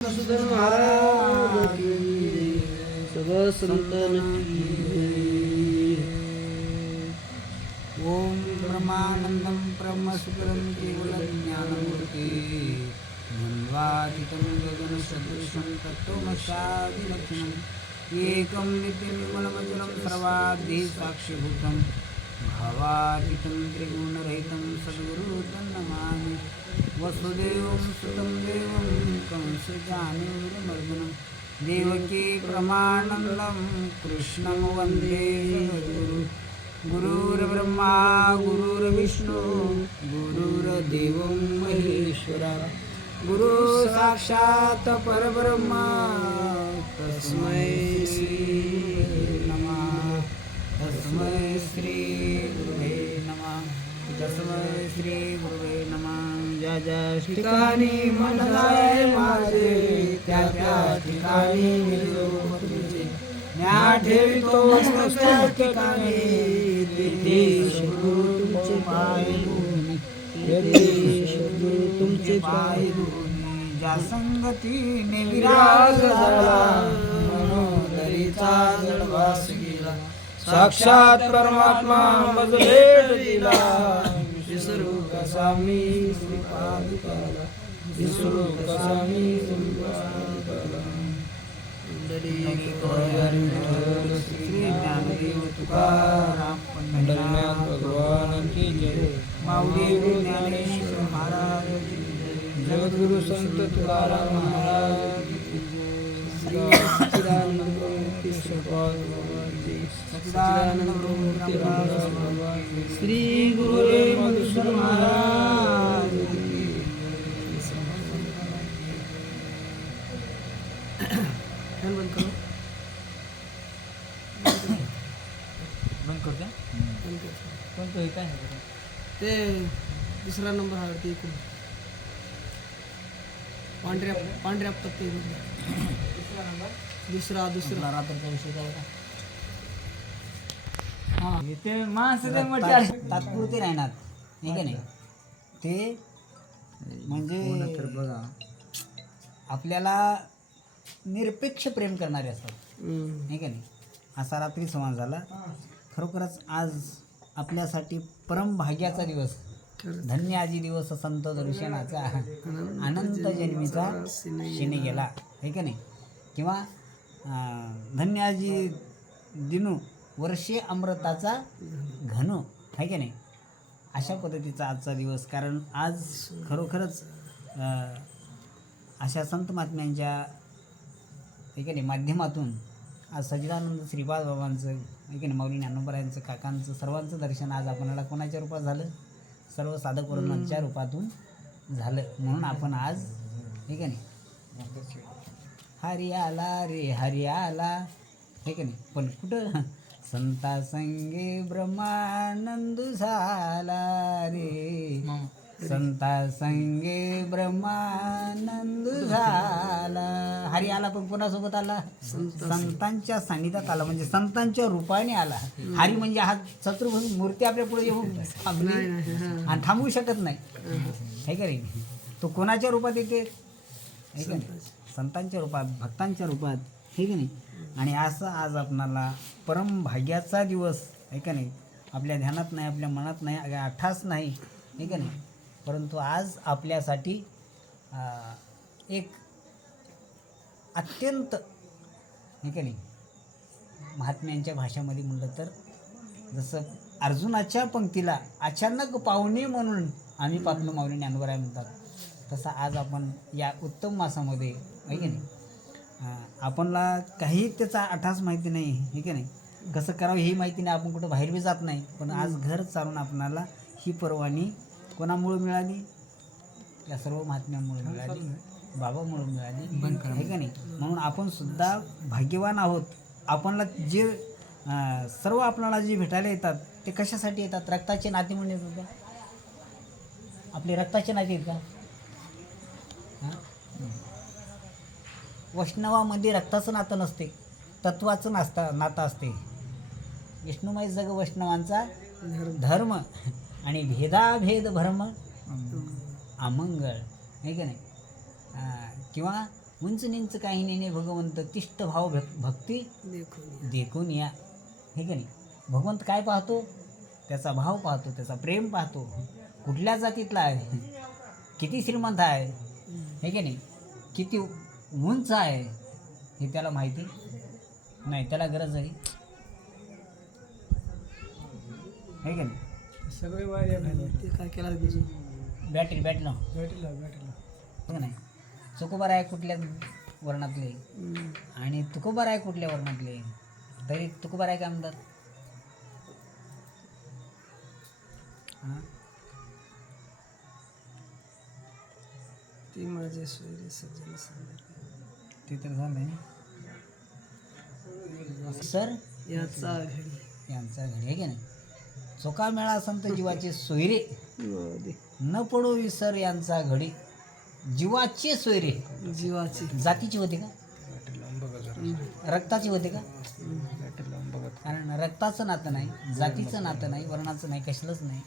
मधुसूदन महाराज की जय, सब संतन की जय। ओम ब्रह्मानंदं ब्रह्मस्वरूपं केवलं ज्ञानमूर्ति द्वन्द्वातीतं गगनसदृशं तत्त्वमस्यादिलक्षणम् एकं नित्यनिर्मलमचलं सर्वाद्यै साक्षिभूतं भावातीतं त्रिगुणरहितं सद्गुरुं नमामि। वसुदेवं सुतं देवं कंसचाणूरमर्दनं देवकी परमानन्दं कृष्णं वन्दे जगद्गुरुं। गुरुर्ब्रह्मा गुरुर्विष्णु गुरुर्देवो महेश्वरा गुरु साक्षात् परब्रह्म तस्मै श्री नमः। तस्मै श्री गुरुवे नमः। तस्मै श्री गुरुवे नमः। ज्या ज्या ठिकाणी मन जाय माझे त्या त्या ठिकाणी मिळो तुझे ज्ञा ठेवितो त्या ठिकाणी तेथे सद्गुरु तुमचे पाय धुणे तेथे सद्गुरु तुमचे पाय धुणे ज्या संगतीने विराग झाला मनोदरीचा जळवास गेला साक्षात परमात्मा मज भेट दिला विसरू कसा मी श्रीपादुकाला विसरू कसा मी श्रीपादुकाला श्री ज्ञानदेव तुकाराम पंढरीनाथ भगवान की जय। माऊली ज्ञानेश्वर महाराज की जय। जगद्गुरु संत तुकाराम महाराज की जय। श्री सच्चिदानंद मूर्ति श्रीपाद भगवान की सच्चिदानंद मूर्ति भगवान श्री गुरुदेव मधुसूदन महाराज की फॅन बंद करू. बंद करते बंद कर. कोणतं काय ते दुसरा नंबर हा ते इकडून पांढऱ्या पत्ते दुसरा नंबर दुसरा दुसरा रात्रीचा विषय काय होता? हां ते माणसं म्हटलं तात्पुरते राहणार नाही का नाही ते म्हणजे बघा आपल्याला निरपेक्ष प्रेम करणारे असतात नाही का नाही. असा रात्री संवाद झाला. खरोखरच आज आपल्यासाठी परम भाग्याचा दिवस धन्य आजी दिवस संत दर्शनाचा अनंत जन्मीचा शिने गेला आहे का नाही. किंवा धन्य आजी दिनू वर्षे अमृताचा घन आहे का नाही. अशा पद्धतीचा आजचा दिवस. कारण आज खरोखरच अशा संत महात्म्यांच्या ठीक आहे माध्यमातून आज सच्चिदानंद श्रीपाद बाबांचं ठीक आहे माऊली ज्ञानोबरायांचं काकांचं सर्वांचं दर्शन आज आपल्याला कोणाच्या रूपात झालं सर्व साधक वरुणांच्या रूपातून झालं. म्हणून आपण आज ठीक आहे नाही हरी आला रे हरी आला ठीक आहे नाही. पण कुठं संता संगे ब्रह्मानंद झाला रे संता संगे ब्रह्मानंद झाला. हरी आला पण कोणासोबत आला संतांच्या सान्निध्यात आला म्हणजे संतांच्या रूपाने आला. हरी म्हणजे हा शत्रुघ्न मूर्ती आपल्या पुढे येऊन थांबली आणि थांबवू शकत नाही हे का रे. तो कोणाच्या रूपात येते हे का नाही संतांच्या रूपात भक्तांच्या रूपात हे का नाही. आणि असं आज आपणाला परम भाग्याचा दिवस आहे का नाही. आपल्या ध्यानात नाही आपल्या मनात नाही आठास नाही हे का नाही. परंतु आज आपल्यासाठी एक अत्यंत हे का नाही महात्म्यांच्या भाषेमध्ये म्हटलं तर जसं अर्जुनाच्या पंक्तीला अचानक पाहुणे म्हणून आम्ही पापलो माऊली ज्ञानोबराय म्हणतात तसं आज आपण या उत्तम मासामध्ये आहे की नाही आपणला काही त्याचा आठास माहिती नाही हे की नाही. कसं करावं ही माहिती नाही. आपण कुठं बाहेर बी जात नाही. पण आज घर चालून आपणाला ही परवानी कोणामुळे मिळाली या सर्व महात्म्यामुळे मिळाली बाबामुळे मिळाली आहे का नाही. म्हणून आपण सुद्धा भाग्यवान आहोत. आपणला जे सर्व आपल्याला जे भेटायला येतात ते कशासाठी येतात रक्ताचे नाते म्हणून येतात का आपले रक्ताचे नाते आहेत का. वैष्णवामध्ये रक्ताचं नातं नसते तत्वाचं नातं असते. विष्णुमय जग वैष्णवांचा धर्म आणि भेदाभेद भ्रम अमंगळ आहे का नाही. किंवा उंच निंच काही नेणे भगवंत तिष्ठ भाव भक्ती देखून देखून या. हे की नाही, भगवंत काय पाहतो? त्याचा भाव पाहतो, त्याचा प्रेम पाहतो. कुठल्या जातीतला आहे, किती श्रीमंत आहे, हे की नाही, किती उंच आहे, हे त्याला माहिती नाही. त्याला गरज आहे हे की नाही. सगळे वायर ते काय केला तुझी बॅटरी लाव भेटला हो नाही. चुकोबार आहे कुठल्या वर्णातले आणि तुकोबार आहे कुठल्या वर्णातले, तरी तुकोबार आहे काय म्हणतात. हां, ती माझे सोयरे सज्जन ते तर झालं सर याचा घडी यांचा घरी आहे की नाही. चोका मेळा संत जीवाचे सोयरे दे. न पडो विसर यांचा घडी. जीवाचे सोयरे जीवाची जातीचे होते का, रक्ताचे होते का? कारण रक्ताचं नातं नाही, जातीचं नातं नाही, वर्णाचं नाही, कशालंच नाही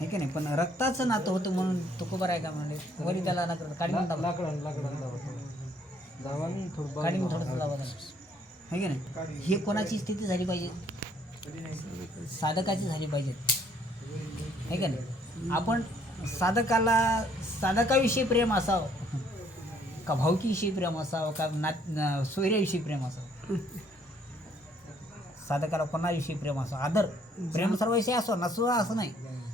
हे की नाही. पण रक्ताचं नातं होतं म्हणून तुकोबार आहे का म्हणले. वरी त्याला काढून थोडंसं लावा हे की नाही. ही कोणाची स्थिती झाली पाहिजे, साधकाची झाली पाहिजे हे की नाही. आपण साधकाविषयी प्रेम असावं का भावकीविषयी प्रेम असावं का सोयऱ्याविषयी प्रेम असावं. साधकाला कोणाविषयी प्रेम असावं, आदर प्रेम सर्वाविषयी असो नसो असं नाही,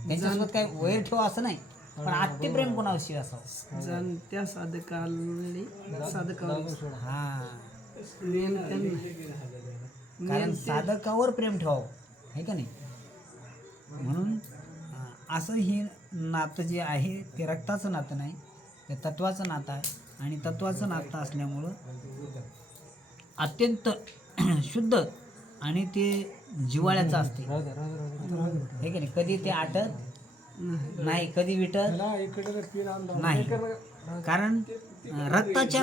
त्यांच्यासोबत काही वैर ठेवा असं नाही, पण आत्ते प्रेम कोणाविषयी असावं. जाणत्या साधकाला हां, मेन त्यांना कारण साधकावर प्रेम ठेवावं हे का नाही. म्हणून असं हे नातं जे आहे ते रक्ताचं नातं नाही, ते तत्वाचं नातं आहे. आणि तत्वाचं नातं असल्यामुळं अत्यंत शुद्ध आणि ते जिव्हाळ्याचं असते हे की नाही. कधी ते आटत नाही, कधी विटत नाही. कारण रक्ताच्या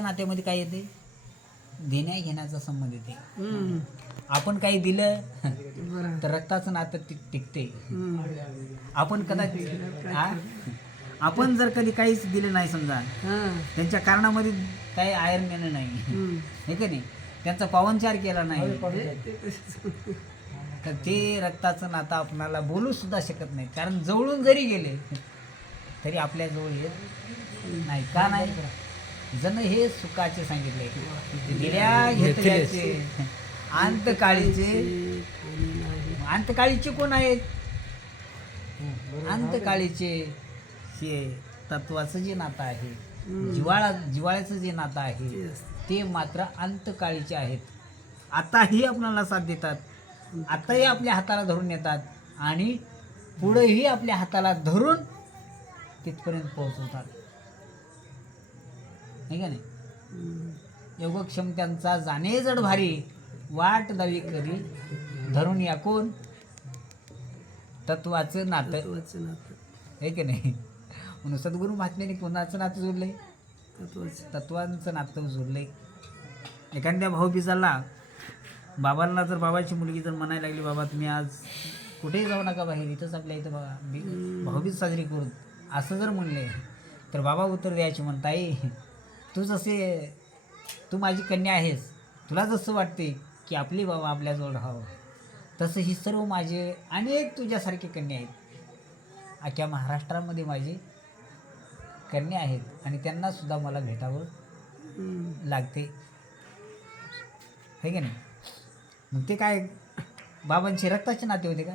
नात्यामध्ये काय येते, देण्या घेण्याचा संबंध येते. आपण काही दिलं तर रक्ताचं नातं टिकते. आपण कदाचित आपण जर कधी काहीच दिलं नाही समजा, त्यांच्या कारणामध्ये काही आयर नेणं नाही हे की नाही, त्यांचा पावनचार केला नाही तर ते रक्ताचं नातं आपणाला बोलू सुद्धा शकत नाही. कारण जवळून जरी गेले तरी आपल्या जवळ येत नाही. का नाही, जण हे सुखाचे सांगितले, दिल्या घेतल्याचे अंतकाळीचे कोण आहेत. अंतकाळीचे हे तत्वाचं जे नातं आहे, जिव्हाळ्याचं जे नातं आहे ते मात्र अंतकाळीचे आहेत. आताही आपल्याला साथ देतात, आताही आपल्या हाताला धरून येतात आणि पुढेही आपल्या हाताला धरून तिथपर्यंत पोहोचवतात नाही का नाही. योगक्षम त्यांचा जाणे जड भारी, वाट दावी करी धरून या कोण, तत्वाचं नातं आहे की नाही. म्हणून सद्गुरू महात्म्याने कोणाचं नातं जोडलंय, तत्वांचं नातं जोडलंय. एखाद्या भाऊबीजाला बाबांना जर बाबाची मुलगी जर म्हणायला लागली, बाबा तुम्ही आज कुठेही जाऊ नका बाहेर, इथंच आपल्या इथं बघा भाऊबीज साजरी करून असं जर म्हणले तर बाबा उत्तर द्यायचे म्हणताई, तू माझी कन्या आहेस, तुला जसं वाटते की आपली बाबा आपल्याजवळ राहावं तसं ही सर्व माझे अनेक तुझ्यासारखे कन्या आहेत. अख्ख्या महाराष्ट्रामध्ये माझी कन्या आहेत आणि त्यांनासुद्धा मला भेटावं लागते हे की नाही. मग ते काय बाबांचे रक्ताचे नाते होते का,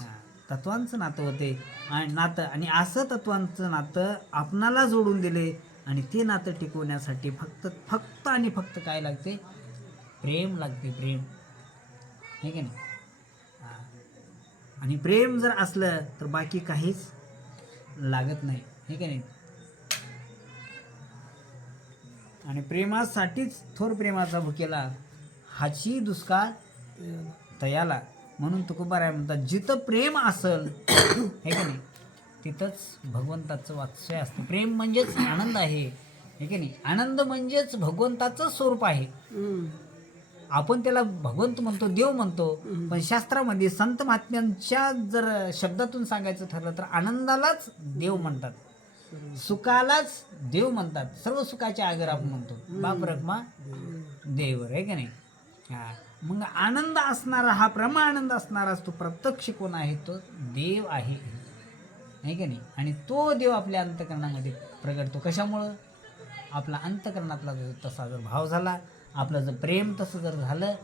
हां, तत्वांचं नातं होते. आणि असं तत्वांचं नातं आपणाला जोडून दिले आणि ते नातं टिकवण्यासाठी फक्त आणि फक्त काय लागते, प्रेम लागते, प्रेम हे की नाही. आणि प्रेम जर असलं तर बाकी काहीच लागत नाही हे की नाही. आणि प्रेमासाठीच थोर प्रेमाचा भुकेला हाची दुष्काळ तयाला. म्हणून तुकोबाराय म्हणतात, जिथं प्रेम असल हे की नाही तिथंच भगवंताचं वात्सल्य असतं. प्रेम म्हणजेच आनंद आहे हे की नाही. आनंद म्हणजेच भगवंताचं स्वरूप आहे. आपण त्याला भगवंत म्हणतो, देव म्हणतो, पण शास्त्रामध्ये संत महात्म्यांच्या जर शब्दातून सांगायचं ठरलं तर आनंदालाच देव म्हणतात. सुखालाच देव म्हणतात. सर्व सुखाचे आगर आपण म्हणतो. बाप रखमा देवर आहे का नाही. हा मग आनंद असणारा, हा आनंद असणाराच तो प्रत्यक्ष कोण आहे, तो देव आहे का नाही. आणि तो देव आपल्या अंतकरणामध्ये प्रगटतो. कशामुळं? आपला अंतकरणातला तसा जर भाव झाला, आपलं जर प्रेम तसं जर झालं,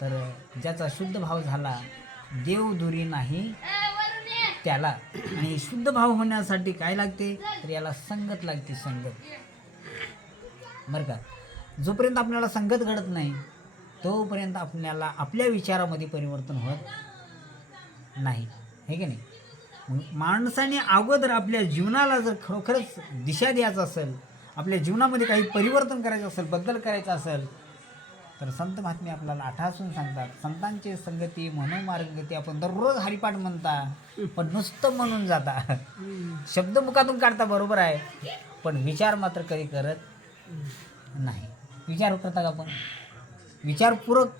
तर ज्याचा शुद्ध भाव झाला, देव दुरी नाही त्याला. आणि शुद्ध भाव होण्यासाठी काय लागते, तर याला संगत लागते. संगत बरं का. जोपर्यंत आपल्याला संगत घडत नाही तोपर्यंत आपल्याला आपल्या विचारामध्ये परिवर्तन होत नाही, हे की नाही. मग माणसाने अगोदर आपल्या जीवनाला जर खरोखरच दिशा द्यायचं असेल, आपल्या जीवनामध्ये काही परिवर्तन करायचं असेल, बदल करायचा असेल, तर संत महात्मे आपल्याला आठासून सांगतात. संतांचे संगती मनोमार्गती. आपण दररोज हरिपाठ म्हणता, पण नुसतं म्हणून जाता, शब्द मुखातून काढता, बरोबर आहे, पण विचार मात्र कधी करत नाही. विचार करता का आपण? विचारपूर्वक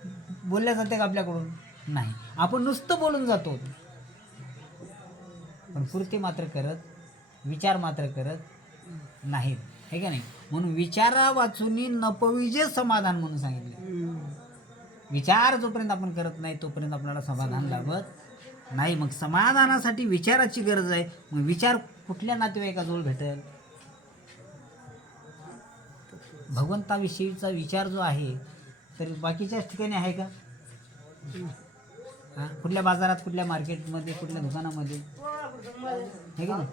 बोलल्या जाते का आपल्याकडून? नाही. आपण नुसतं बोलून जातो, पण पूर्ती मात्र करत, विचार मात्र करत नाहीत, हे का नाही. म्हणून विचारा वाचूनी नपविजे समाधान म्हणून सांगितले. विचार जोपर्यंत आपण करत नाही तोपर्यंत आपल्याला समाधान लाभत नाही. मग समाधानासाठी विचाराची गरज आहे. मग विचार कुठल्या नातेवाईकाजवळ भेटेल? भगवंताविषयीचा विचार जो आहे तर बाकीच्याच ठिकाणी आहे का? हां, कुठल्या बाजारात, कुठल्या मार्केटमध्ये, कुठल्या दुकानामध्ये, हे का नाही.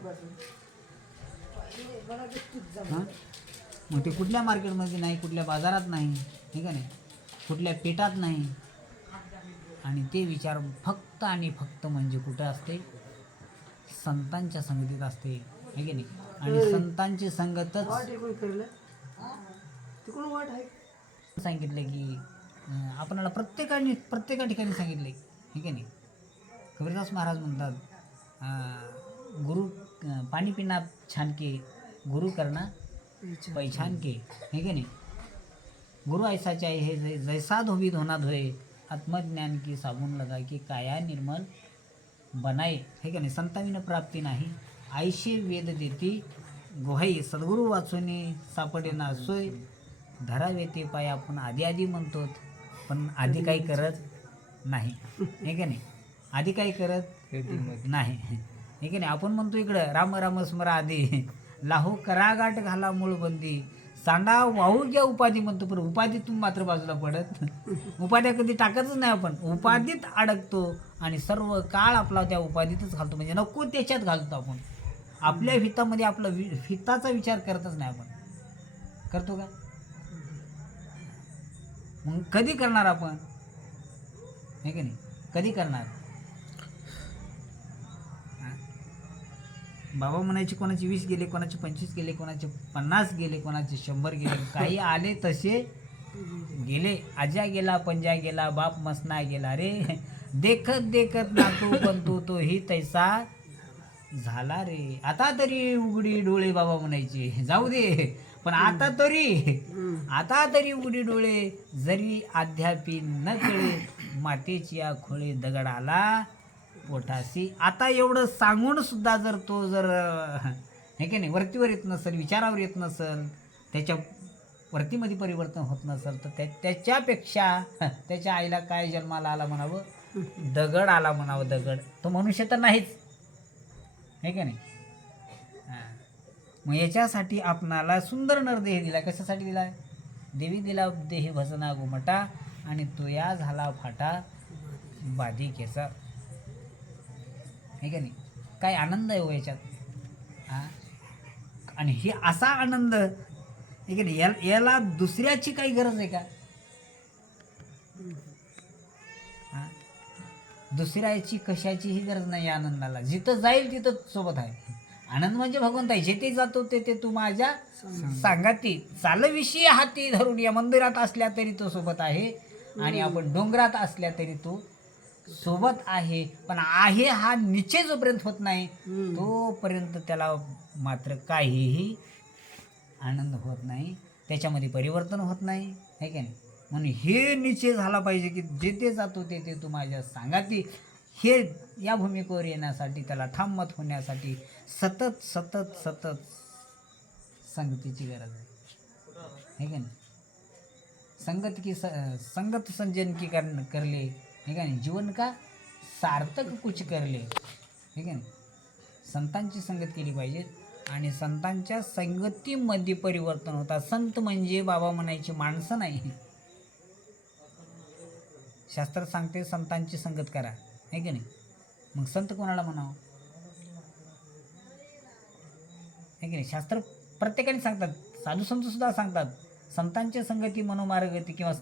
हां, मग ते कुठल्या मार्केटमध्ये नाही, कुठल्या बाजारात नाही, हे का नाही, कुठल्या पेटात नाही. आणि ते विचार फक्त आणि फक्त म्हणजे कुठं असते? संतांच्या संगतीत असते, हे की नाही. आणि संतांची संगतच सांगितले की आपल्याला प्रत्येका ठिकाणी सांगितले, हे की नाही. कबीरदास महाराज म्हणतात, गुरु पाणी पिना छान के, गुरु करना पहिचान के, हे की नाही. गुरु ऐसा चाहिए जैसा धोबी धोना धोए, आत्मज्ञान की साबुन लगा की काया निर्मल बनाए, हे की नाही. संताविन प्राप्ती नाही, आईशी वेद देती गोहाई, सद्गुरू वाचूनी सापडे ना सोय, धरावे ते पाय. आपण आधी म्हणतो, पण आधी काही करत नाही, हे की नाही. आधी काही करत नाही, हे की नाही. आपण म्हणतो इकडं राम राम स्मरा आधी, लाहो करागाट घाला मूळ बंदी, सांडा वाहू घ्या उपाधी म्हणतो, पण उपाधीतून मात्र बाजूला पडत. उपाध्या कधी टाकतच नाही. आपण उपाधीत अडकतो आणि सर्व काळ आपला त्या उपाधीतच घालतो, म्हणजे नको त्याच्यात घालतो. आपण आपल्या हितामध्ये आपला हिताचा विचार करतच नाही. आपण करतो का? मग कधी करणार आपण, हे की नाही. कधी करणार? बाबा म्हणायचे कोणाचे 20 गेले, कोणाचे 25 गेले, कोणाचे 50 गेले, कोणाचे 100 गेले, काही आले तसे गेले. आजा गेला, पंजा गेला, बाप मसना गेला रे, देखत देखत नातू बनतो तो ही तैसा झाला रे. आता तरी उघडी डोळे बाबा म्हणायचे, जाऊ दे, पण आता तरी उघडी डोळे, जरी अद्यापी न कळे, मातेची या खोळे दगड आला पोटासी. आता एवढं सांगून सुद्धा जर तो हे की नाही वरतीवर येत नसेल, विचारावर येत नसेल, त्याच्या वरतीमध्ये परिवर्तन होत नसेल, तर त्याच्यापेक्षा त्याच्या आईला काय जन्माला आला म्हणावं? दगड आला म्हणावं. दगड. तो मनुष्य तर नाहीच, हे की नाही. मग याच्यासाठी आपणाला सुंदर नरदेह दिला. कशासाठी दिला? देवी दिला देह भजना गोमटा, आणि तो या झाला फाटा बाधिकेचा, हे का नाही. काय आनंद आहे हो याच्यात. हां, आणि हे असा आनंद, हे की नाही, याला दुसऱ्याची काही गरज आहे का? हां, दुसऱ्याची कशाचीही गरज नाही या आनंदाला. जिथं जाईल तिथं सोबत आहे. आनंद म्हणजे भगवंत आहे. जेथे जातो ते तू माझ्या सांगाती, चालविषयी हाती धरून. या मंदिरात असल्या तरी तो सोबत आहे, आणि आपण डोंगरात असल्या तरी तो सोबत आहे. पण आहे हा निश्चय जोपर्यंत होत नाही तोपर्यंत त्याला मात्र काहीही आनंद होत नाही, त्याच्यामध्ये परिवर्तन होत नाही, है की नाही. म्हणून हे निश्चय झाला पाहिजे की जेथे जातो तेथे तू माझ्या सांगाती. हे या भूमिकेवर येण्यासाठी, त्याला ठाम मत होण्यासाठी सतत सतत सतत संगतीची गरज आहे का नाही? संगत संजन की करले हे का नाही? जीवन का सार्थक कुछ करले हे का नाही? संतांची संगत केली पाहिजे आणि संतांच्या संगतीमध्ये परिवर्तन होतात. संत म्हणजे बाबा म्हणायची माणसं नाही. शास्त्र सांगते संतांची संगत करा आहे की नाही? मग संत कोणाला म्हणावं आहे की नाही? शास्त्र प्रत्येकाने सांगतात, साधू संत सुद्धा सांगतात, संतांच्या संगती मनोमार्गती किंवा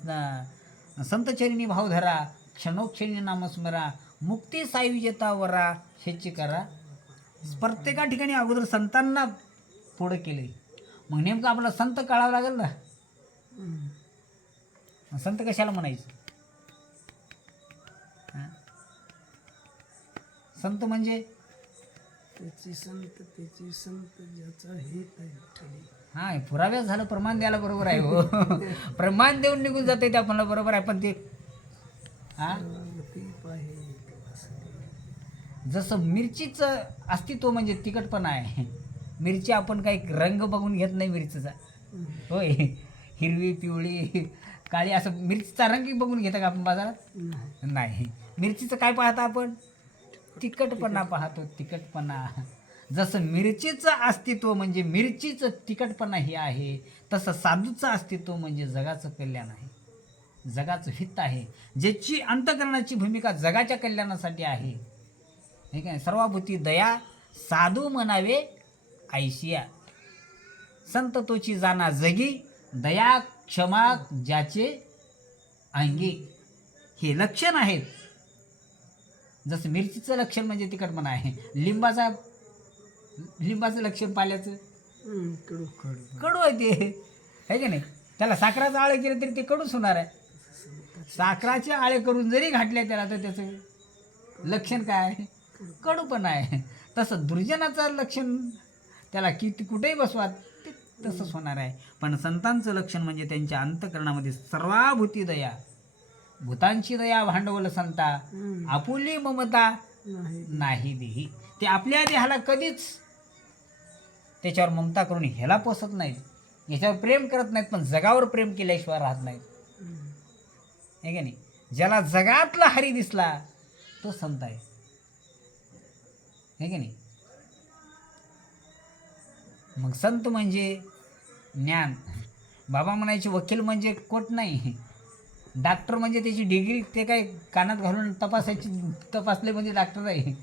संतचरिणी भाव धरा, क्षणोक्षणी नामस्मरा, मुक्ती सायुज्यता वरा ह्याची करा. प्रत्येका ठिकाणी अगोदर संतांना पुढं केले. मग नेमकं आपला संत कळावं लागेल ना. संत कशाला म्हणायचं? संत म्हणजे त्याची संत ज्याचा हित आहे विठ्ठली. हा पुराव्याच झालं, प्रमाण द्यायला बरोबर आहे हो. प्रमाण देऊन निघून जाते ते आपल्याला बरोबर आहे. पण ते हा जसं मिरचीचं अस्तित्व म्हणजे तिखटपणा आहे. मिरची आपण काही रंग बघून घेत नाही मिरचीचा, होय. हिरवी पिवळी काळी असं मिरचीचा रंग बघून घेता का आपण बाजारात? नाही. मिरचीचं काय पाहता आपण? तिखटपणा पाहतो, तिखटपणा. जसं मिरचीचं अस्तित्व म्हणजे मिरचीचं तिखटपणा हे आहे, तसं साधूचं अस्तित्व म्हणजे जगाचं कल्याण आहे, जगाचं हित आहे, ज्याची अंतःकरणाची भूमिका जगाच्या कल्याणासाठी आहे हे काय? सर्वाभूती दया साधू म्हणावे ऐशिया, संत तोची जाना जगी, दया क्षमा ज्याचे अंगी. हे लक्षण आहेत. जसं मिरचीचं लक्षण म्हणजे तिखटपणा आहे, लिंबाचं लक्षण पाल्याचं कडू आहे ते आहे की नाही? त्याला साखराचं आळे केलं तरी ते कडूच होणार आहे. साखराचे आळे करून जरी घातले त्याला तर त्याचं लक्षण काय आहे? कडूपणा आहे. तसं दुर्जनाचं लक्षण त्याला किती कुठेही बसवा ते तसंच होणार आहे. पण संतांचं लक्षण म्हणजे त्यांच्या अंतःकरणामध्ये सर्वाभूती दया, भूतांची दया भांडवल संता, आपुली ममता नाही देही. ते आपल्या देहाला कधीच त्याच्यावर ममता करून ह्याला पोसत नाहीत, याच्यावर प्रेम करत नाहीत, पण जगावर प्रेम केल्याशिवाय राहत नाहीत आहे की नाही? ज्याला जगातला हरी दिसला तो संत आहे की नाही? मग संत म्हणजे ज्ञान. बाबा म्हणायचे वकील म्हणजे कोट नाही, डॉक्टर म्हणजे त्याची डिग्री ते काय कानात घालून तपासले म्हणजे डॉक्टर आहे.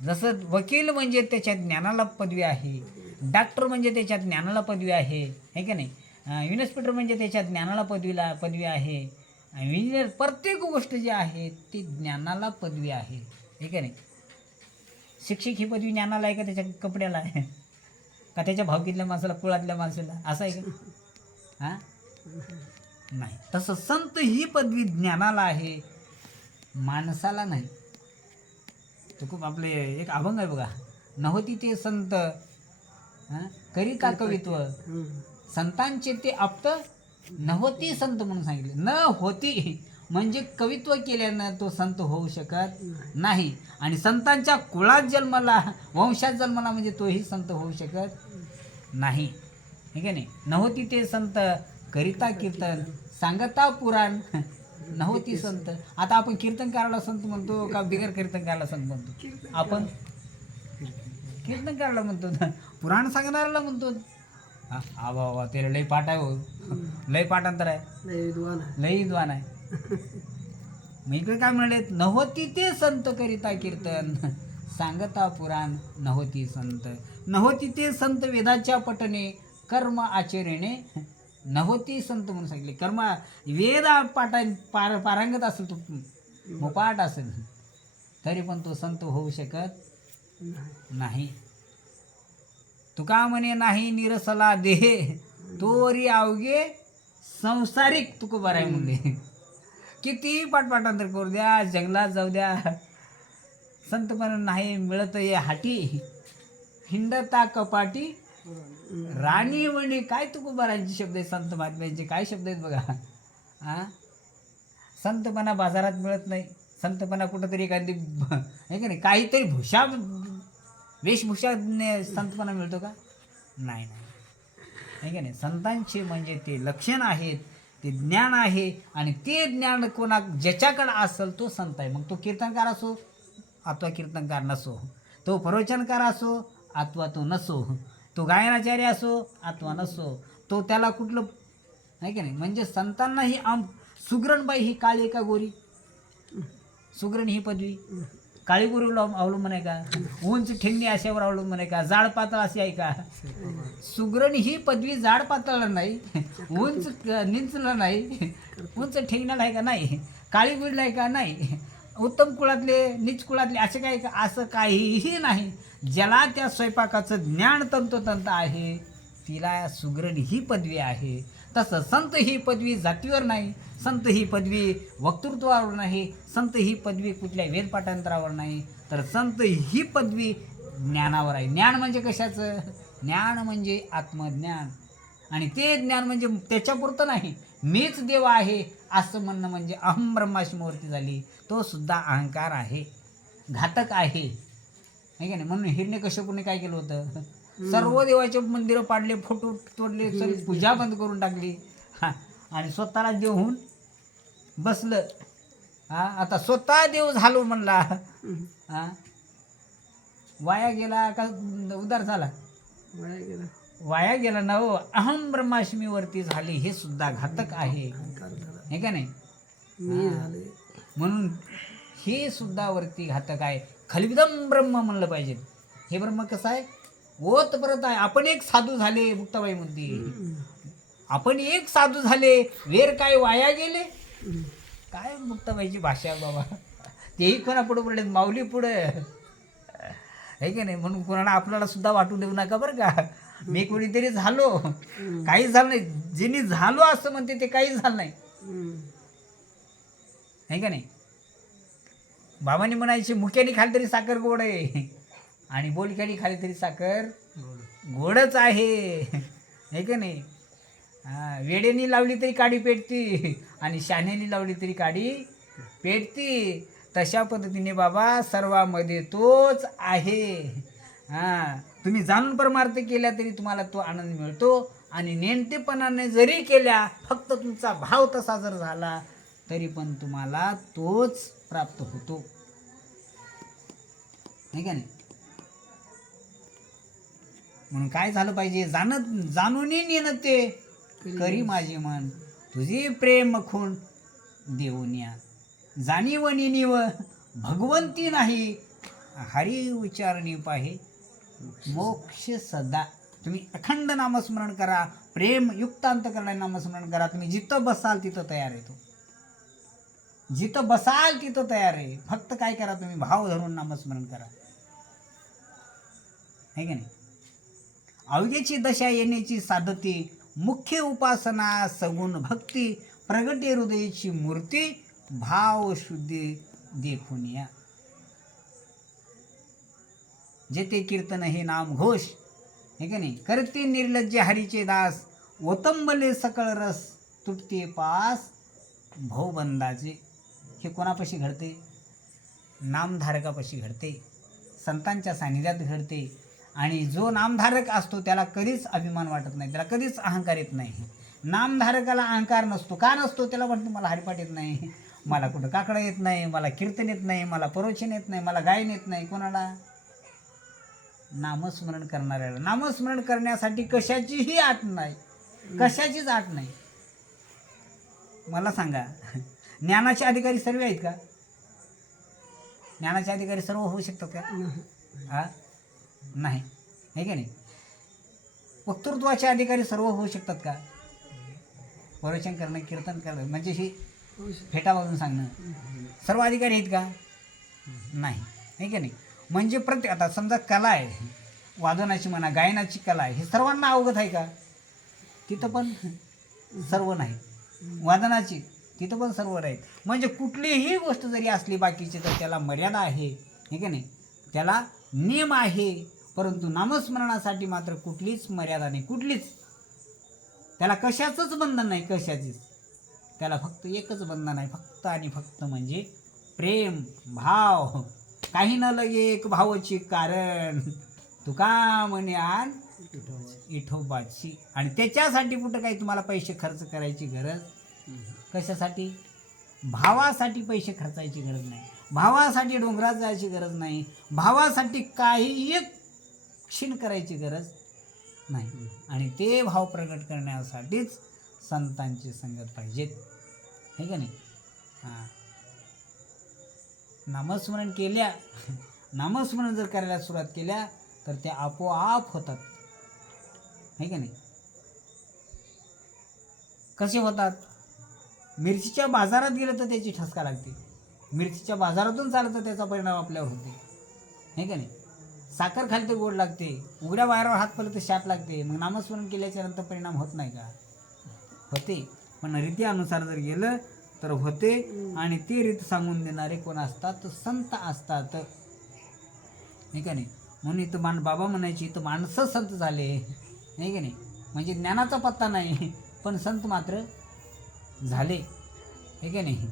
जसं वकील म्हणजे त्याच्या ज्ञानाला पदवी आहे, डॉक्टर म्हणजे त्याच्या ज्ञानाला पदवी आहे हे की नाही? युनिस्पिटर म्हणजे त्याच्या ज्ञानाला पदवी आहे. इंजिनियर प्रत्येक गोष्ट जी आहे ती ज्ञानाला पदवी आहे हे की नाही? शिक्षक ही पदवी ज्ञानाला आहे का त्याच्या कपड्याला आहे का त्याच्या भावकीतल्या माणसाला, कुळातल्या माणसाला, असं आहे का? हां नाही. तसं संत ही पदवी ज्ञानाला आहे, माणसाला नाही. तो खूप आपले एक अभंग आहे बघा, नहोती ते संत करिता कवित्व, संतांचे ते आप्त नहोती संत म्हणून सांगितले. न होती म्हणजे कवित्व केल्यानं तो संत होऊ शकत नाही, आणि संतांच्या कुळात जन्माला, वंशात जन्माला म्हणजे तोही संत होऊ शकत नाही ठीक आहे नाही? नहोती ते संत करिता कीर्तन, सांगता पुराण नहोती संत. आता आपण कीर्तनकाराला संत म्हणतो का बिगर कीर्तनकाराला संत म्हणतो? आपण कीर्तनकाराला म्हणतो, पुराण सांगणाऱ्याला म्हणतो. हा बाबा ते लई पाठ आहे हो, लई पाठांतर आहे, लई विद्वान आहे. मग इकडे काय म्हणाले? नहोती ते संत करिता कीर्तन, सांगता पुराण नहोती संत. नहोती ते संत वेदाच्या पठणे, कर्म आचरणे नहोती संत म्हणून सांगितले. कर्म वेद पारंगत असेल, तो मुपाट असेल, तरी पण तो संत होऊ शकत नाही. तुका म्हणे नाही निरसला देहे, तोरी अवघे संसारिक तुकोबार आहे म्हणले. किती पाठपाठांतर करू द्या, जंगलात जाऊ द्या, संत पण नाही मिळत ये हाटी, हिंडता कपाटी राणी म्हणे. काय तुकोबारांचे शब्द आहेत, संत महात्म्यांचे काय शब्द आहेत बघा. संतपणा बाजारात मिळत नाही, संतपणा कुठंतरी एखादी आहे का नाही, काहीतरी वेशभूषा संतपणा मिळतो का? नाही. आहे का नाही. संतांचे म्हणजे ते लक्षण आहेत, ते ज्ञान आहे आणि ते ज्ञान ज्याच्याकडं असेल तो संत आहे. मग तो कीर्तनकार असो अथवा कीर्तनकार नसो, तो प्रवचनकार असो अथवा तो नसो, तो गायनाचार्य असो अथवा नसो, तो त्याला कुठलं आहे का नाही. म्हणजे संतांना ही सुगरणबाई ही काळी का गोरी, सुगरण ही पदवी काळी गोरीवर अवलंबून आहे का, उंच ठेंगणी अशावर अवलंबून आहे का, जाड पातळ अशी आहे का. सुगरण ही पदवी जाड पातळ नाही, उंच निंचला नाही, उंच ठेंगण्याला आहे का नाही, काळी गोरीला आहे का नाही, उत्तम कुळातले नीच कुळातले असे काय का, असं काहीही नाही. ज्याला त्या स्वयंपाकाचं ज्ञान तंतोतंत आहे तिला सुगरण ही पदवी आहे. तसं संत ही पदवी जातीवर नाही, संत ही पदवी वक्तृत्वावर नाही, संत ही पदवी कुठल्या वेदपाठांतरावर नाही, तर संत ही पदवी ज्ञानावर आहे. ज्ञान म्हणजे कशाचं, ज्ञान म्हणजे आत्मज्ञान. आणि ते ज्ञान म्हणजे त्याच्यापुरतं नाही, मीच देव आहे असं म्हणणं म्हणजे अहम ब्रह्मास्मीवरती झाली. तो सुद्धा अहंकार आहे, घातक आहे, नाही का नाही. म्हणून हिरण्यकश्यपूने काय केलं होतं, सर्व देवाचे मंदिरं पाडले, फोटो तोडले, सगळी पूजा बंद करून टाकली आणि स्वतःला देव होऊन बसलं. आता स्वतः देव झालो म्हणला, वाया गेला का उद्धार झाला, वाया गेला ना हो. अहम ब्रह्मास्मीवरती झाले हे सुद्धा घातक आहे, हे का नाही. म्हणून हे सुद्धा वरती घातक आहे. खलविदम ब्रह्म म्हणलं पाहिजे. हे ब्रह्म कसं आहे, ओत परत आहे. आपण एक साधू झाले, मुक्ताबाई म्हणते, आपण एक साधू झाले, वेर काय वाया गेले. काय मुक्ताबाईची भाषा बाबा, तेही कोणा पुढे पडले, माऊली पुढे, आहे का नाही. म्हणून कोणाला आपल्याला सुद्धा वाटू देऊ नका बरं का. मी कोणीतरी झालो, काहीच झालं नाही. ज्यांनी झालो असं म्हणते ते काहीच झालं नाही, आहे का नाही. बाबांनी म्हणायचे, मुक्याने खाली तरी साखर गोड आहे आणि बोलक्याने खाली तरी साखर गोडच आहे, हे का नाही. वेडेनी लावली तरी काडी पेटती आणि शाण्यानी लावली तरी काडी पेटती. तशा पद्धतीने बाबा सर्वामध्ये तोच आहे. तुम्ही जाणून परमार्थ केल्या तरी तुम्हाला तो आनंद मिळतो आणि नेमतेपणाने जरी केल्या, फक्त तुमचा भाव तसा जर झाला तरी पण तुम्हाला तोच प्राप्त होतो, नाही का नाही. म्हणून काय झालं पाहिजे, जाणूनही नेणं ते करी माझे मन, तुझे प्रेम खूण देऊन या. जाणीव निनीव भगवंती नाही, हरी उच्चारणी पाहे मोक्ष सदा. तुम्ही अखंड नामस्मरण करा, प्रेम युक्त अंतकरणाने नामस्मरण करा. तुम्ही जिथं बसाल तिथं तयार आहे तो, जिथं बसाल तिथं तयार आहे. फक्त काय करा, तुम्ही भाव धरून नामस्मरण करा, है का नाही. अवघ्याची दशा येण्याची साधती, मुख्य उपासना सगुण भक्ती, प्रगटे हृदयाची मूर्ती, भाव शुद्धी देखून या. जेते कीर्तन हे नाम घोष, हे का नाही. करते निर्लज्ज हरीचे दास, ओतंबले सकळ रस, तुटते पास भवबंदाचे. हे कोणापाशी घडते, नामधारकापाशी घडते, संतांच्या सानिध्यात घडते. आणि जो नामधारक असतो त्याला कधीच अभिमान वाटत नाही, त्याला कधीच अहंकार येत नाही. नामधारकाला अहंकार नसतो. का नसतो, त्याला म्हणतो मला हरिपाठ येत नाही, मला कुठं काकडं येत नाही, मला कीर्तन येत नाही, मला प्रवचन येत नाही, मला गायन येत नाही. कोणाला, नामस्मरण करणाऱ्याला. नामस्मरण करण्यासाठी कशाचीही आट नाही, कशाचीच आट नाही. मला सांगा, ज्ञानाचे अधिकारी सर्व आहेत का, ज्ञानाचे अधिकारी सर्व होऊ शकतात का, नाही, आहे का नाही. वक्तृत्वाचे अधिकारी सर्व होऊ शकतात का, प्रवचन करणं, कीर्तन करणं म्हणजे ही फेटा बाजून सांगणं, सर्व अधिकारी आहेत का, नाही, आहे का नाही. म्हणजे प्रत्येक, आता समजा कला आहे, वादनाची म्हणा, गायनाची कला आहे, हे सर्वांना अवगत आहे का, तिथं पण सर्व नाही. वादनाची तिथं पण सर्व आहेत. म्हणजे कुठलीही गोष्ट जरी असली बाकीची तर त्याला मर्यादा आहे, हे का नाही, त्याला नियम आहे. परंतु नामस्मरणासाठी मात्र कुठलीच मर्यादा नाही, कुठलीच. त्याला कशाचंच बंधन नाही, कशाचीच. त्याला फक्त एकच बंधन आहे, फक्त आणि फक्त म्हणजे प्रेम भाव. काही न लगे एक भावाची कारण, तुका म्हणे आण विठोबाची. आणि त्याच्यासाठी कुठं काही तुम्हाला पैसे खर्च करायची गरज, कशासाठी? भावासाठी पैसे खर्चायची गरज नाही, भावासाठी डोंगरात जायची गरज नाही, भावासाठी काही एक क्षीण करायची गरज नाही. आणि ते भाव प्रगट करण्यासाठीच संतांची संगत पाहिजेत, हे का नाही? हां, नामस्मरण केल्या, नामस्मरण जर करायला सुरुवात केल्या तर ते आपोआप होतात, हे का नाही? कसे होतात? मिरचीच्या बाजारात गेलं तर त्याची ठसका लागते, मिरचीच्या बाजारातून चाललं तर त्याचा परिणाम आपल्यावर होते, हे का नाही? साखर खाली तर गोड लागते, उघड्या बाहेरवर हात पडलं तर शाट लागते. मग नामस्मरण केल्याच्या नंतर परिणाम होत नाही का? होते. पण रीतीनुसार जर गेलं तर होते. आणि ते रीत सांगून देणारे कोण असतात? तर संत असतात, हे का नाही? म्हणून इथं बाबा म्हणायची इथं माणसं संत झाले, हे का नाही? म्हणजे ज्ञानाचा पत्ता नाही पण संत मात्र झाले, हे का नाही?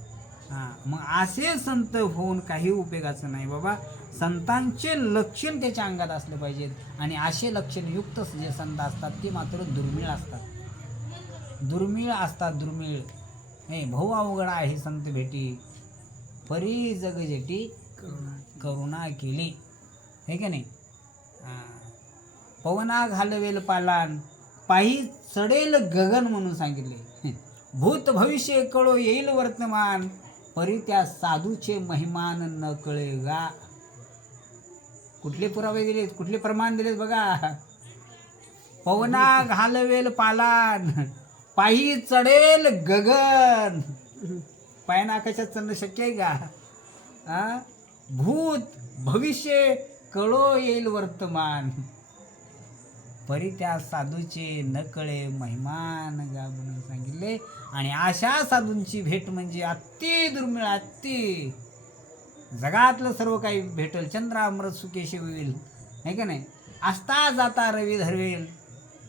हां, मग असे संत होऊन काही उपयोगाचं नाही बाबा. संतांचे लक्षण त्याच्या अंगात असलं पाहिजेत. आणि असे लक्षणयुक्त जे संत असतात ते मात्र दुर्मिळ असतात, दुर्मिळ असतात, दुर्मिळ. हे भाऊ अवघड आहे संत भेटी, परी जग जेटी करुणा केली, हे का नाही? पवना घालवेल पालान, पायी चढेल गगन म्हणून सांगितले. भूत भविष्य कळो येईल वर्तमान, परी त्या साधूचे महिमान न कळे गा. कुठले पुरावे दिलेत, कुठले प्रमाण दिलेत बघा. पवना घालवेल पालान, पायी चढेल गगन. पायना आकाशात चढणं शक्य आहे का? भूत भविष्य कळो येईल वर्तमान, परी त्या साधूचे न कळे महिमान गा म्हणून सांगितले. आणि अशा साधूंची भेट म्हणजे अति दुर्मिळ, अति. जगातलं सर्व काही भेटल, चंद्र अमृत सुकेशी होईल, हे का नाही? असता जाता रवी धरवेल,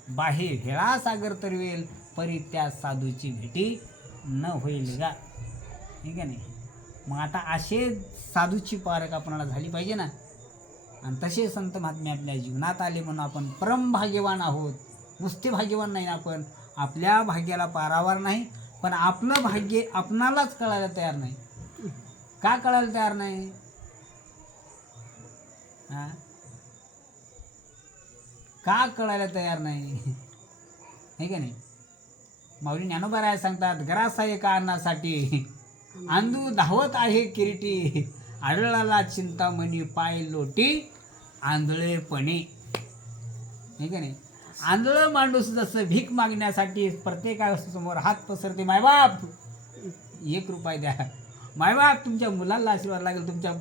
बाहे हेळा सागर तरवेल, परी त्या साधूची भेटी न होईल गा, हे का नाही? मग आता असे साधूची पारख आपणाला झाली पाहिजे ना. आणि तसे संत महात्मे आपल्या जीवनात आले म्हणून आपण परम भाग्यवान आहोत. नुसते भाग्यवान नाही आपण, आपल्या भाग्याला पारावार नाही, पण आपलं भाग्य आपणालाच कळायला तयार नाही. का कळायला तयार नाही? का कळायला तयार नाही, हे का नाही? माऊली ज्ञानोबा सांगतात, घरासा एका अन्नासाठी आंधू धावत आहे किरीटी, आढळाला चिंतामणी पाय लोटी आंधळेपणे, हे का नाही? आंधळ माणूस जसं भीक मागण्यासाठी प्रत्येकासमोर हात पसरते, मायबाप 1 रुपया द्या, मायबाप तुमच्या मुलाला आशीर्वाद लागेल, तुमच्या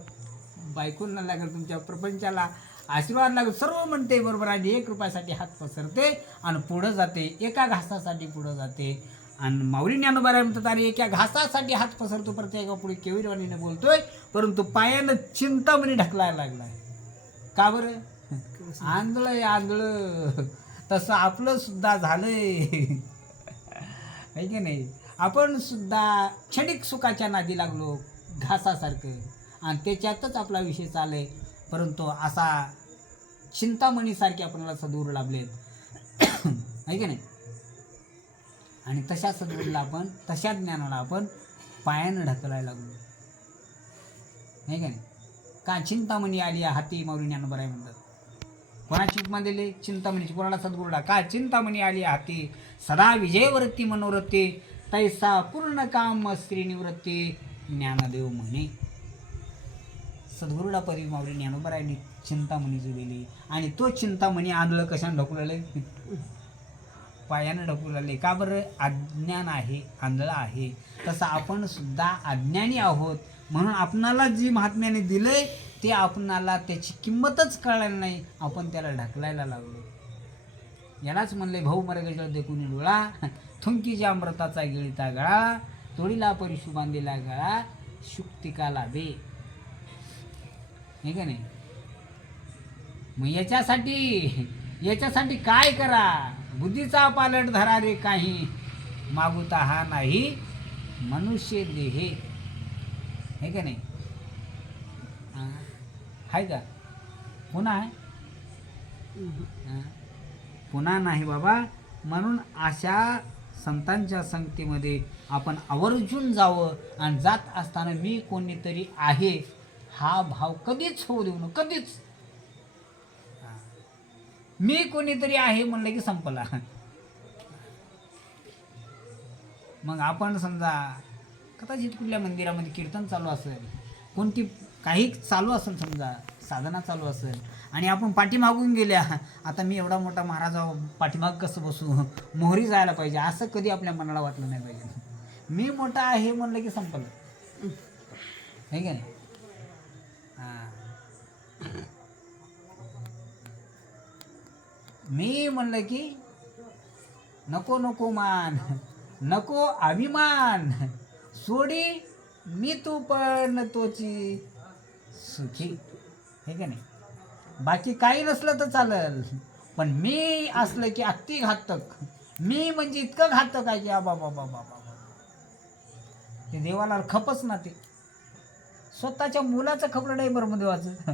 बायकोंना लागेल, तुमच्या प्रपंचाला आशीर्वाद लागेल, सर्व म्हणते बरोबर. आणि 1 रुपयासाठी हात पसरते आणि पुढं जाते, एका घासासाठी पुढं जाते. आणि माऊली ज्ञानोबा म्हणतात, अरे एका घासासाठी हात पसरतो, प्रत्येका पुढे केविरवाणीने बोलतोय, परंतु पायानं चिंतामणी ढकलायला लागलाय. का बरं? आंधळ आंधळ. तसं आपलं सुद्धा झालंय, आहे की नाही? आपण सुद्धा क्षणिक सुखाच्या नादी लागलो घासासारखं, आणि त्याच्यातच आपला विषय चालय. परंतु असा चिंतामणीसारखे आपल्याला सद्गुरू लाभलेत, आहे की नाही? आणि तशा सद्गुरूला आपण, तशा ज्ञानाला आपण पायानं ढकलायला लागलो, नाही का नाही? का चिंतामणी आली हाती, माऊली ज्ञानोबा म्हणतात. कोणाची उपमा दिली? चिंतामणीची. कोणाला? सद्गुरूला. का चिंतामणी आली हाती, सदा विजयवरती मनोरथी, तैसा पूर्ण काम श्रीनिवृत्ती, ज्ञानदेव म्हणे. सद्गुरूला परी माऊली ज्ञानोबारायांनी चिंतामणी दिली. आणि तो चिंतामणी आंधळ कशाने ढकलले? पायानं ढकलले. का बरं? अज्ञान आहे, आंधळ आहे. तसं आपण सुद्धा अज्ञानी आहोत, म्हणून आपणाला जी महात्म्याने दिलंय ते आपणाला त्याची किंमतच कळायला नाही, आपण त्याला ढकलायला लागलो. यालाच म्हणले, भाऊ मरगजळ देखून डोळा, थुंकीच्या अमृताचा गिळीता गळा, तोडीला परिशु बांधलेला गळा, शुक्तिकाला दे, हे का नाही? मग याच्यासाठी काय करा? बुद्धीचा पालट धरा रे काही, मागुता हा नाही मनुष्य देहे, हे का नाही? आहे का? पुन्हा आहे? पुन्हा नाही बाबा. म्हणून अशा संतांच्या संगतीमध्ये आपण आवर्जून जावं आणि जात असताना मी कोणीतरी आहे हा भाव कधीच होऊ देऊ नये, कधीच. मी कोणीतरी आहे म्हणलं की संपला. मग आपण समजा कदाचित कुठल्या मंदिरामध्ये कीर्तन चालू असेल, कोणती काही चालू असेल, समजा साधना चालू असेल आणि आपण पाठीमागून गेल्या, आता मी एवढा मोठा महाराज पाठीमाग कसं बसू, मोहरी जायला पाहिजे, असं कधी आपल्या मनाला वाटलं नाही पाहिजे. मी मोठा आहे म्हणलं की संपलं, आहे का नाही? मी म्हणलं की नको नको मान, नको अभिमान, सोडी मी तू पण तोची सुखी, हे का नाही? बाकी काही नसलं तर चालेल, पण मी असलं की अति घातक. मी म्हणजे इतकं घातक आहे की बाबा बाबा बाबा, ते देवाला खपच ना. ते स्वतःच्या मुलाचं खपलं नाही ब्रह्मदेवाचं.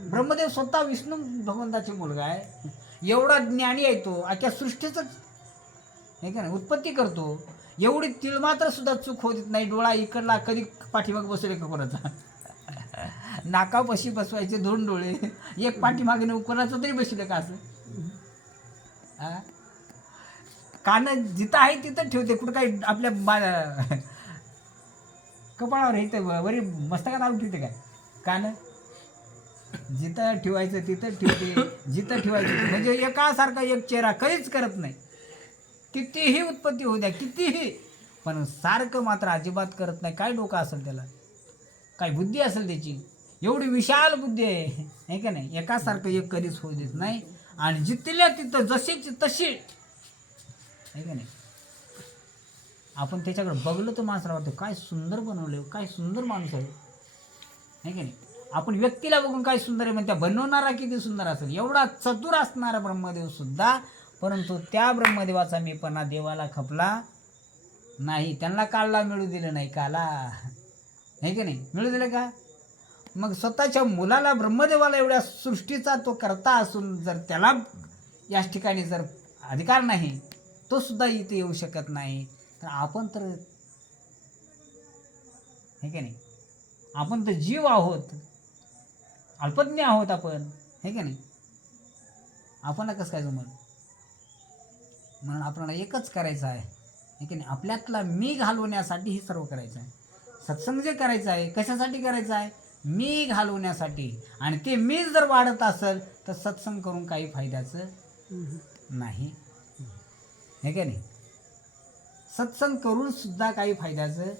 ब्रह्मदेव स्वतः विष्णू भगवंताचे मुलगा आहे, एवढा ज्ञानी आहे तो, अख्या सृष्टीच हे का नाही उत्पत्ती करतो. एवढी तिळमात्र सुद्धा चूक होत नाही. डोळा इकडला कधी पाठीमाग बसले का कोणाचा, नाकापाशी बसवायचे 2 डोळे, एक पाठीमागे न कोणाचं तरी बसले का असं. कान जिथं आहे तिथं ठेवते, कुठं काही आपल्या कपाळावर हे वरी मस्तकात आणून ठेवते काय. कान जिथं ठेवायचं तिथं ठेवते, जिथं ठेवायचं म्हणजे एकासारखा एक चेहरा कधीच करत नाही. कितीही उत्पत्ती होऊ द्या, कितीही, पण सारखं मात्र अजिबात करत नाही. काय डोकं असेल त्याला, काय बुद्धी असेल त्याची, एवढी विशाल बुद्धी आहे का नाही? एकासारखं एक कधीच होऊ देत नाही. आणि जिथल्या तिथं जशीची तशी, आहे का नाही? आपण त्याच्याकडे बघलं तर माणसाला वाटतं काय सुंदर बनवलं, काय सुंदर माणूस आहे का नाही? आपण व्यक्तीला बघून काय सुंदर आहे म्हणत्या, बनवणारा किती सुंदर असेल. एवढा चतुर असणारा ब्रह्मदेव सुद्धा, परंतु त्या ब्रह्मदेवाचा मीपणा देवाला खपला नाही. त्यांना काळला मिळू दिलं नाही, काला, आहे का नाही? मिळू दिलं का? मग स्वतःच्या मुलाला, ब्रह्मदेवाला एवढ्या सृष्टीचा तो करता असून जर त्याला याच ठिकाणी जर अधिकार नाही, तो सुद्धा इथे येऊ शकत नाही, तर आपण तर, हे का नाही? आपण तर जीव आहोत, अल्पज्ञ आहोत आपण, हे का नाही? आपल्याला कसं काय जमल? म्हणून आपल्याला एकच करायचं आहे, हे की नाही? आपल्यातला मी घालवण्यासाठी हे सर्व करायचं आहे. सत्संग जे करायचं आहे कशासाठी करायचं आहे? मी घालवण्यासाठी. आणि ते मी जर वाढत असेल तर सत्संग करून काही फायद्याचं नाही, हे का नाही? सत्संग करून सुद्धा काही फायद्याचं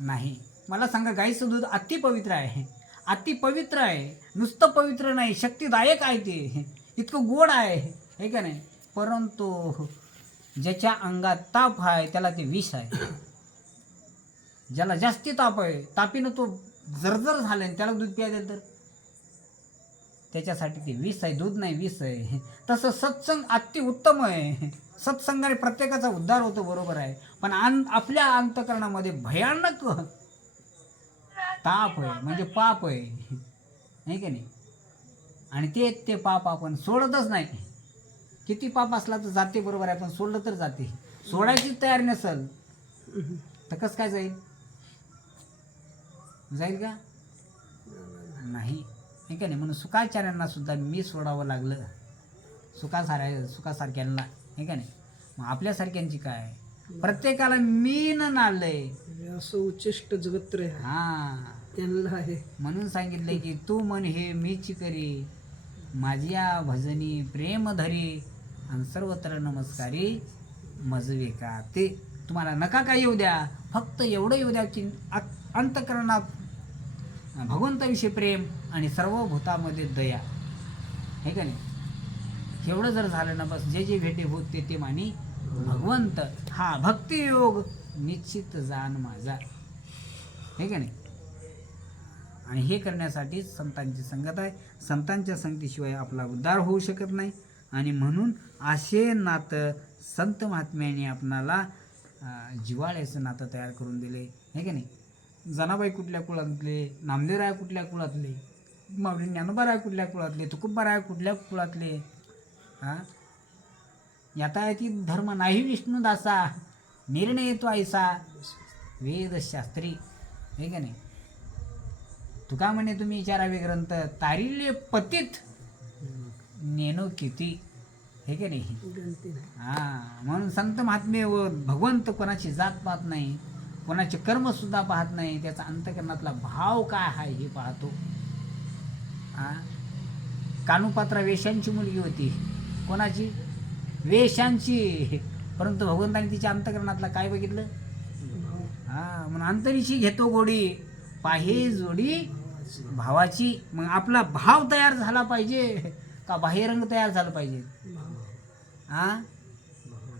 नाही. मला सांगा, गाईचं दूध अति पवित्र आहे, अति पवित्र आहे. नुसतं पवित्र नाही, शक्तिदायक आहे, ते इतकं गोड आहे, हे का नाही? परंतु ज्याच्या अंगात ताप आहे त्याला ते विष आहे. ज्याला जास्ती ताप आहे, तापीनं तो जर्जर झाला त्याला दूध प्यायला तर त्याच्यासाठी ते विष आहे, दूध नाही विष आहे. तसं सत्संग अति उत्तम आहे. सत्संगाने प्रत्येकाचा उद्धार होतो, बरोबर आहे, पण आपल्या अंतकरणामध्ये भयानक ताप आहे, म्हणजे पाप आहे, नाही का नाही? आणि ते पाप आपण सोडतच नाही. किती पाप असला तर जाते, बरोबर आहे, पण सोडलं तर जाते. सोडायची तयार नसेल तर कसं काय जाईल? जाईल का? नाही, हे का नाही? म्हणून सुखाचार्यांना सुद्धा मी सोडावं लागलं, सुखासारख्यांना, हे का नाही? मग आपल्यासारख्यांची काय? प्रत्येकाला मी न नाळलंय असं उच्चिष्ट जगत्र त्यांना आहे. म्हणून सांगितलंय की तू मन हे मीची करी, माझ्या भजनी प्रेम धरी, आणि सर्वत्र नमस्कारी मजवे का. ते तुम्हाला नका काय येऊ द्या, फक्त एवढं येऊ द्या की अंतकरणात भगवंताविषयी प्रेम आणि सर्व भूतामध्ये दया, हे का नाही? एवढं जर झालं ना, बस जे जे भेटे होत ते मानी भगवंत. हा भक्तियोग निश्चित जाण माझा, हे का नाही? आणि हे करण्यासाठी संतांची संगत आहे. संतांच्या संगतीशिवाय आपला उद्धार होऊ शकत नाही. आणि म्हणून असे नातं संत महात्म्याने आपणाला जिव्हाळ्याचं नातं तयार करून दिले, हे का नाही? जनाबाई कुठल्या कुळातले, नामदेवराय कुठल्या कुळातले, माऊली ज्ञानोबाराय कुठल्या कुळातले, तुकोबाराय कुठल्या कुळातले, यातायाती धर्म नाही विष्णुदासा, निर्णय तो ऐसा वेदशास्त्री. हे का नाही? तुका म्हणे तुम्ही विचारावे ग्रंथ, तारिले पतित नेनो किती. हे का नाही? गणती नाही. म्हणून संत महात्मे व भगवंत कोणाची जात पाहत नाही, कोणाचे कर्म सुद्धा पाहत नाही, त्याचा अंतकरणातला भाव काय आहे हे पाहतो. कानुपात्रा वेशांची मुलगी होती. कोणाची? वेशांची. परंतु भगवंताने तिच्या अंतकरणातला काय बघितलं? म्हणून अंतरीची घेतो गोडी, पाहे जोडी भावाची. मग आपला भाव तयार झाला पाहिजे का बाह्यरंग तयार झालं पाहिजे?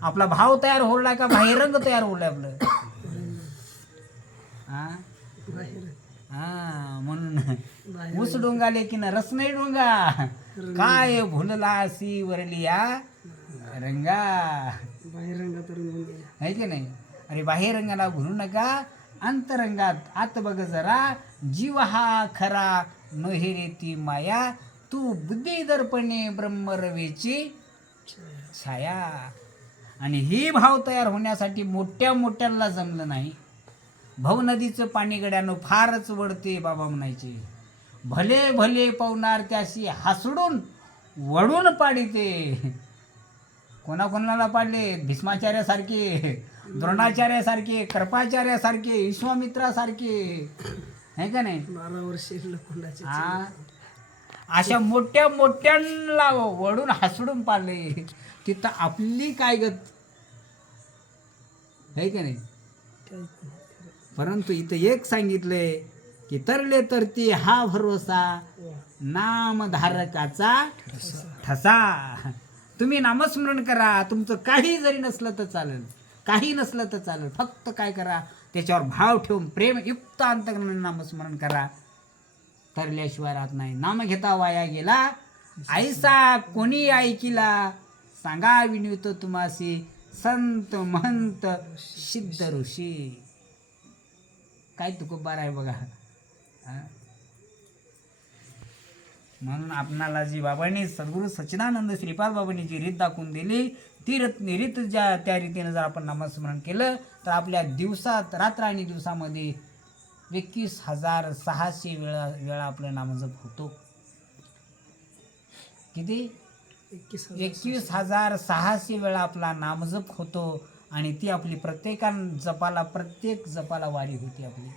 आपला भाव तयार होलाय का बाह्यरंग तयार होलाय आपलं? म्हणून ऊस डोंगाले की न रस नाही डोंगा, काय भुललासी वरलिया रंगा. बाहेरंगा तर आहे की नाही? अरे बाह्यरंगाला भुलू नका, अंतरंगात आत बघ जरा, जीव हा खरा नोहेरे ती माया, तू बुद्धी दर्पणे ब्रह्मरवेची छाया. आणि ही भाव तयार होण्यासाठी मोठ्या मोठ्यांना जमलं नाही. भव नदीचं पाणी गड्यानं फारच वडते बाबा म्हणायचे. भले भले पवनार त्याशी हासडून वडून पाडिते. कोणाकोणाला पाडले? भीष्माचार्यासारखे, द्रोणाचार्यासारखे, कृपाचार्यासारखे, विश्वामित्रासारखे. आहे का नाही? 12 वर्षे लोखंडाचे. अशा मोठ्या मोठ्यांना वडून हासडून पाडले. तिथं आपली काय गत? आहे का नाही? परंतु इथं एक सांगितलंय की तरले तरती हा भरोसा, नामधारकाचा ठसा. तुम्ही नामस्मरण करा. तुमचं काही जरी नसलं तर चालेल, काही नसलं तर चालेल. फक्त काय करा? त्याच्यावर भाव ठेवून प्रेमयुक्त अंतकरणाने नामस्मरण करा. तरल्याशिवाय राहत नाही. नाम घेता वाया गेला, ऐसा कोणी ऐकिला, सांगा विनित तुम्हासी संत महंत सिद्ध ऋषी. काय तुकोबार आहे बघा. म्हणून आपणाला जी बाबांनी सद्गुरू सच्चिदानंद श्रीपाद बाबांनी जी रीत दाखवून दिली, ती रीत ज्या त्या रीतीनं जर आपण नामस्मरण केलं तर आपल्या दिवसात, रात्र आणि दिवसामध्ये 21,600 वेळा आपलं नामजप होतो. किती? 21,600 वेळा आपला नामजप होतो. आणि ती आपली प्रत्येक जपाला वारी होती. आपली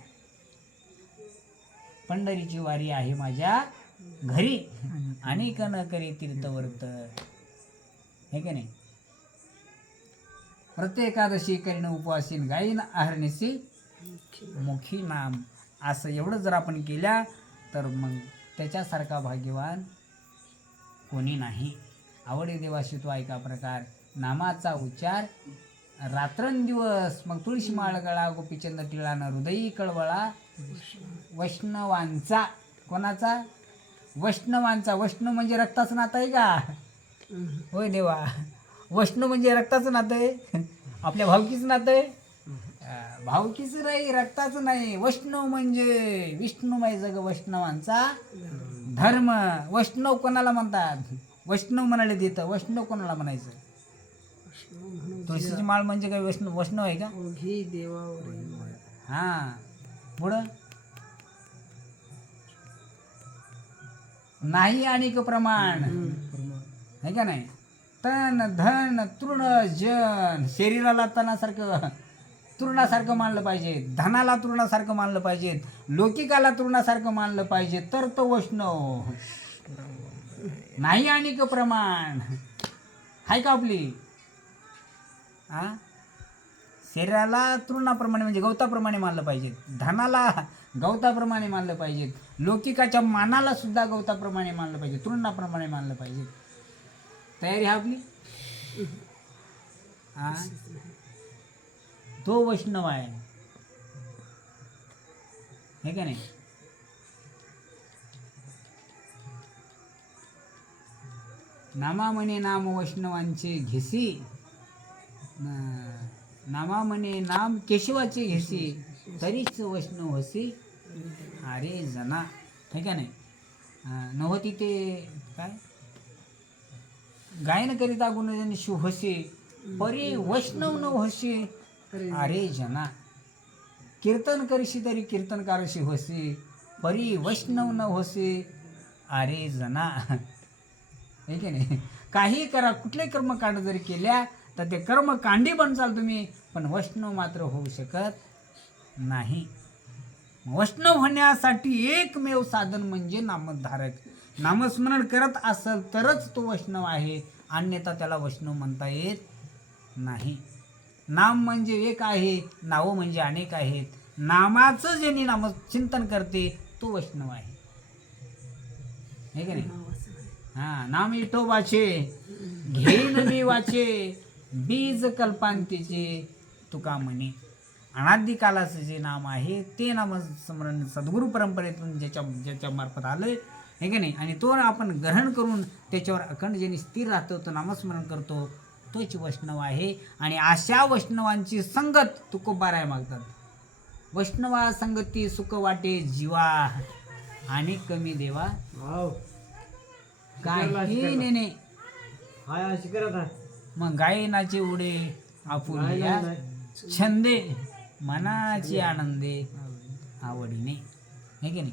पंढरीची वारी आहे माझ्या घरी, अनेक न करी तीर्थवर्त. हे का नाही? प्रत्येक एकादशी करीन उपवासीन, गाईन आहारनिसी मुखी नाम. असं एवढं जर आपण केल्या तर मग त्याच्यासारखा भाग्यवान कोणी नाही. आवडे देवाशी तो ऐका प्रकार, नामाचा उच्चार रात्रंदिवस. मग तुळशी माळ गळा, गोपीचंद टिळानं हृदयी कळवळा. वैष्णवांचा. कोणाचा? वैष्णवांचा. वैष्णव म्हणजे रक्ताचं नातं आहे का? होय देवा, वैष्णव म्हणजे रक्ताचं नातं आहे. आपल्या भावकीचं नातं आहे. भावकीचं नाही, रक्ताचं नाही. वैष्णव म्हणजे विष्णुमय जग वैष्णवांचा धर्म. वैष्णव कोणाला म्हणतात? वैष्णव म्हणाले देतं. वैष्णव कोणाला म्हणायचं? तुळशीची माळ म्हणजे काय वैष्णव आहे का? घी देवावर. पुढं नाही अनेक प्रमाण. आहे का नाही? तन धन तृण जन. शरीराला तणासारखं तृणासारखं मानलं पाहिजे, धनाला तृणासारखं मानलं पाहिजे, लौकिकाला तृणासारखं मानलं पाहिजे, तर तो वैष्णव. नाही अनेक प्रमाण आहे का आपली? शरीराला तृणाप्रमाणे म्हणजे गवताप्रमाणे मानलं पाहिजे, धनाला गवताप्रमाणे मानलं पाहिजे, लौकिकाच्या मानाला सुद्धा गवताप्रमाणे मानलं पाहिजे, तृणाप्रमाणे मानलं पाहिजे. तयारी आहे आपली? तो वैष्णव आहे. हे का नाही? नामा म्हणे नाम वैष्णवांचे घेसी, नामा म्हणे नाम केशवाचे घेसी, तरीच वैष्णव हसी अरे जना. हे का नाही? नव्हती ते काय गायन करिता गुणजन होसे परी वैष्णव न होसे अरे जना. कीर्तन करशी तरी कीर्तनकारशी होसे परी वैष्णव न होसे अरे जना. हे की नाही. काही करा, कुठले कर्मकांड जरी केल्या तर ते कर्मकांडी बनचाल तुम्ही, पण वैष्णव मात्र होऊ शकत नाही. वैष्णव होण्यासाठी एकमेव साधन म्हणजे नामधारक. नामस्मरण करत असेल तरच तो वैष्णव आहे, अन्यथा त्याला वैष्णव म्हणता येत नाही. नाम म्हणजे एक आहे, नावं म्हणजे अनेक आहेत. नामाचं ज्यांनी नामचिंतन करते तो वैष्णव आहे. हे की नाही. हा, नाम विठोबाचे घेईन मी वाचे बीज कल्पांतीचे तुका म्हणे. अनादी कालाचं जे नाम आहे ते नामस्मरण सद्गुरू परंपरेतून ज्याच्या मार्फत आलंय, हे की नाही. आणि तो आपण ग्रहण करून त्याच्यावर अखंड ज्यांनी स्थिर राहतो, तो नामस्मरण करतो, तोच वैष्णव आहे. आणि अशा वैष्णवांची संगत तुकोबाराय मागतात. वैष्णवा संगती सुख वाटे जीवा आणि कमी देवा काही नेणे. मग गायनाचे उडे आपुल्या छंदे मनाची आनंदे आवडीने. हे की नाही.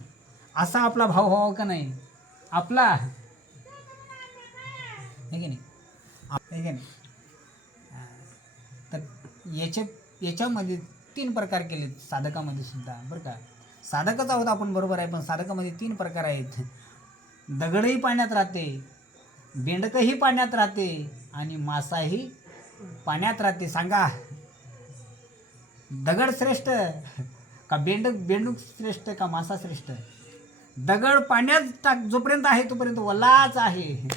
असा आपला भाव व्हावा का नाही आपला. हे की नाही. हे की नाही. तर याच्यामध्ये 3 प्रकार केले साधकामध्ये सुद्धा, बरं का. साधकच आहोत आपण, बरोबर आहे, पण साधकामध्ये 3 प्रकार आहेत. दगडही पाण्यात राहते, बेंडकही पाण्यात राहते आणि मासाही पाण्यात राहते. सांगा, दगड श्रेष्ठ का बेंडूक श्रेष्ठ का मासा श्रेष्ठ. दगड पाण्यात जोपर्यंत आहे तोपर्यंत वलाच आहे,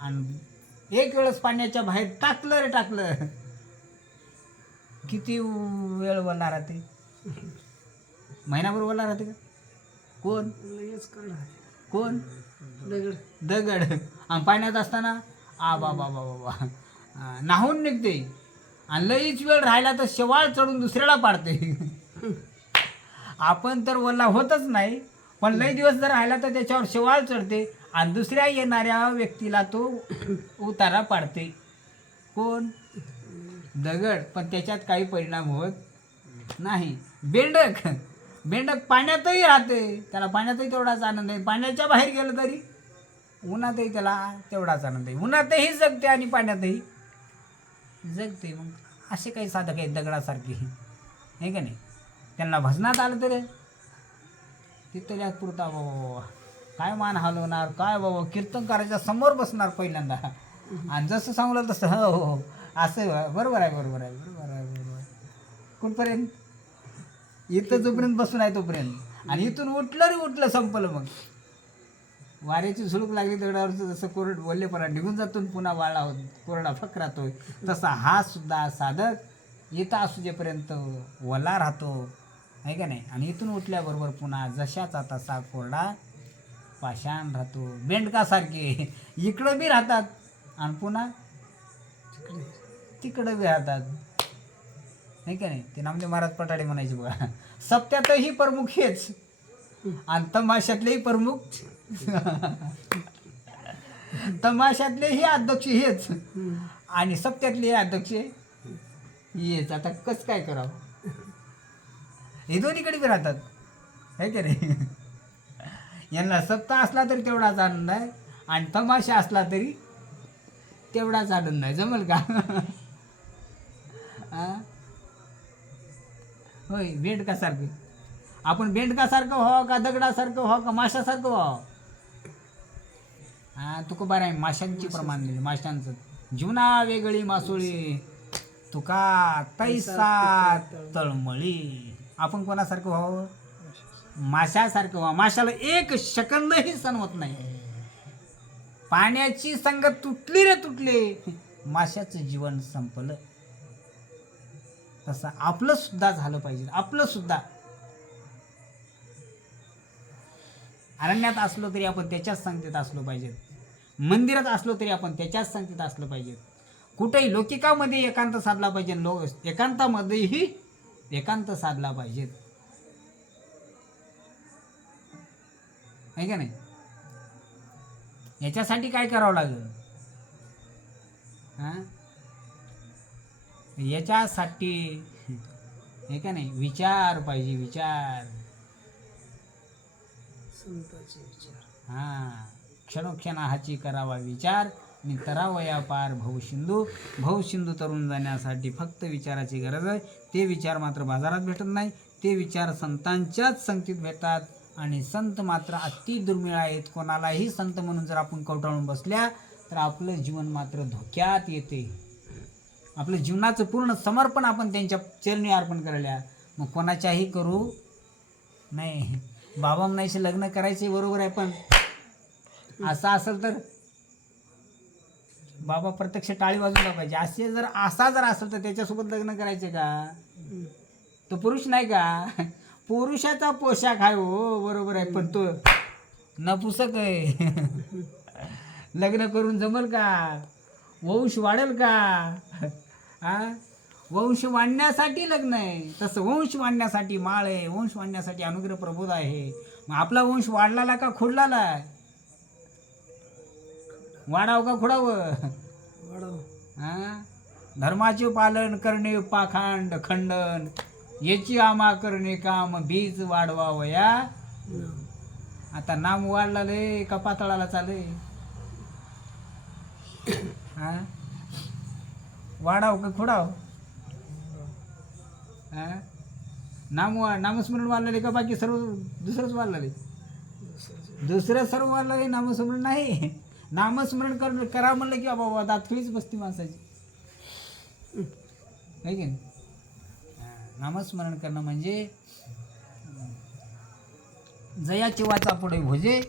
आणि एक वेळेस पाण्याच्या बाहेर टाकलं किती वेळ वल्ला राहते. महिनाभर वल्ला राहते का कोण. कोण दगड. आणि पाण्यात असताना बाबा नाहून निघते. आणि लईच वेळ राहिला तर शेवाळ चढून दुसऱ्याला पाडते. आपण तर वल्ला होतच नाही, पण लई दिवस जर राहिला तर त्याच्यावर शेवाळ चढते आणि दुसऱ्या येणाऱ्या व्यक्तीला तो उतारा पाडते. कोण. दगड. पण त्याच्यात काही परिणाम होत नाही. बेंडक पाण्यातही राहते, त्याला पाण्यातही तेवढाच आनंद आहे. पाण्याच्या बाहेर गेलं तरी उन्हातही त्याला तेवढाच आनंद आहे. उन्हातही जगते आणि पाण्यातही जगते. मग असे काही साधक आहेत दगडासारखे, हे का नाही. त्यांना भजनात आलं तर तिथल्यात पुरता बाबा काय मान हलवणार, काय बाबा कीर्तनकाराच्या समोर बसणार पहिल्यांदा, आणि जसं सांगलं तसं हो हो असं. बरोबर आहे. कुठपर्यंत. इथं जोपर्यंत बसून आहे तोपर्यंत, आणि इथून उठलं संपलं. मग वाऱ्याची झुळूक लागली दगडावरचं, जसं कोरड वल्लेपणा निघून जातो, पुन्हा वाळा कोरडा फक राहतोय, तसा हा सुद्धा साधक इथं असुजेपर्यंत वला राहतो, आहे का नाही. आणि इथून उठल्याबरोबर पुन्हा जशाचा तसा कोरडा पाषाण राहतो. बेंडकासारखे इकडं बी राहतात आणि पुन्हा तिकडं बी राहतात, नाही का नाही. ते नामदेव महाराज पटाडे म्हणायचे बघा, सप्त्यातही प्रमुख हेच आणि तमाशातलेही प्रमुख तमाशातलेही अध्यक्ष हेच आणि सप्त्यातले अध्यक्ष हेच. आता कसं काय करावं. हे दोन्हीकडे बी राहतात, आहे का नाही. यांना सप्ताह असला तरी तेवढाच आनंद आहे आणि तमाशा असला तरी तेवढाच आनंद आहे. जमल का. होय. बेंडकासारखं आपण बेंडकासारखं व्हावं का दगडासारखं व्हावं का माशासारखं व्हावं. तुकोबार आहे माशांची प्रमाण दिले. माशांचं जीवना वेगळी मासोळी तुका तैसा तळमळी. आपण कोणासारखं व्हावं. माशासारखं व्हावं. माशाला एक सेकंदही सणवत नाही. पाण्याची संगत तुटली रे तुटले, माशाचं जीवन संपलं. तसं आपलं सुद्धा झालं पाहिजे. आपलं सुद्धा अरण्यात असलो तरी आपण त्याच्याच संगतीत असलो पाहिजे. मंदिरात असलो तरी आपण त्याच्याच संगतीत असलं पाहिजे. कुठेही लौकिकामध्ये एकांत साधला पाहिजे, एकांतामध्येही एकांत साधला पाहिजे, आहे का नाही. याच्यासाठी काय करावं लागेल. हां याच्यासाठी हे का नाही विचार पाहिजे, विचार. संतांचे विचार. हां क्षणोक्षणाहाची करावा विचार आणि तरावया पार भवसिंधू तरुण जाण्यासाठी फक्त विचाराची गरज आहे. ते विचार मात्र बाजारात भेटत नाही, ते विचार संतांच्याच संगतीत भेटतात आणि संत मात्र अति दुर्मिळ आहेत. कोणालाही संत म्हणून जर आपण कवटाळून बसल्या तर आपलं जीवन मात्र धोक्यात येते. आपलं जीवनाचं पूर्ण समर्पण आपण त्यांच्या चरणी अर्पण करायला मग कोणाच्याही करू नाही. बाबा म्हणायचे लग्न करायचे बरोबर आहे, पण असं असेल तर बाबा प्रत्यक्ष टाळी वाजवला पाहिजे. असा जर असेल तर त्याच्यासोबत लग्न करायचे का? तो पुरुष नाही का? पुरुषाचा पोशाख आहे हो बरोबर आहे, पण तो नपुसक आहे. लग्न करून जमल का? वंश वाढेल का? वंश वाढण्यासाठी लग्न आहे, तसं वंश वाढण्यासाठी माळ आहे, वंश वाढण्यासाठी अनुग्रह प्रबोध आहे. मग आपला वंश वाढलाला का खोडलाला? वाढाव का खोडावं? धर्माचे पालन करणे पाखांड खंडन, याची आमा करणे काम बीज वाढवावया. आता नाम वाढलाले का पातळाला चाले? वाढाव का खोडाव? नामस्मरण वाढलेले का बाकी सर्व दुसरंच वाढलेले? दुसरं सर्व वाढलेले नामस्मरण नाही. नामस्मरण करा म्हणलं की बाबा दातखिळीच बसती माणसाची, आहे की नाही? नामस्मरण करणं म्हणजे जयाची वाचा पुढे भोजे